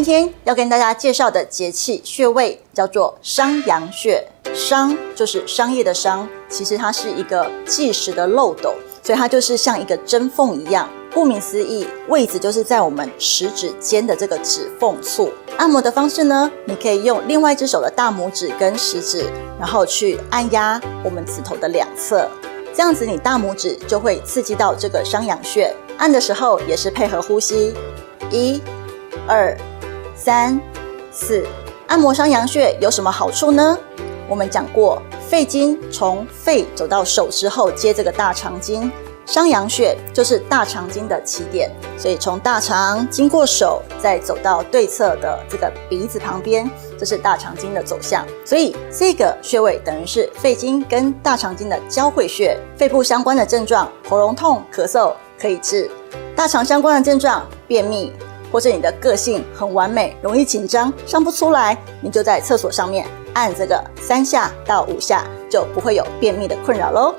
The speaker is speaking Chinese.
今天要跟大家介绍的节气穴位叫做商阳穴。商就是商业的商，其实它是一个计时的漏斗，所以它就是像一个针缝一样。顾名思义，位置就是在我们食指间的这个指缝处。按摩的方式呢，你可以用另外一只手的大拇指跟食指，然后去按压我们指头的两侧，这样子你大拇指就会刺激到这个商阳穴。按的时候也是配合呼吸，1、2、3、4。按摩商阳穴有什么好处呢？我们讲过，肺经从肺走到手之后接这个大肠经，商阳穴就是大肠经的起点，所以从大肠经过手，再走到对侧的这个鼻子旁边，这是大肠经的走向。所以这个穴位等于是肺经跟大肠经的交汇穴。肺部相关的症状，喉咙痛、咳嗽可以治；大肠相关的症状，便秘，或者你的个性很完美，容易紧张，上不出来，你就在厕所上面按这个3下到5下，就不会有便秘的困扰咯。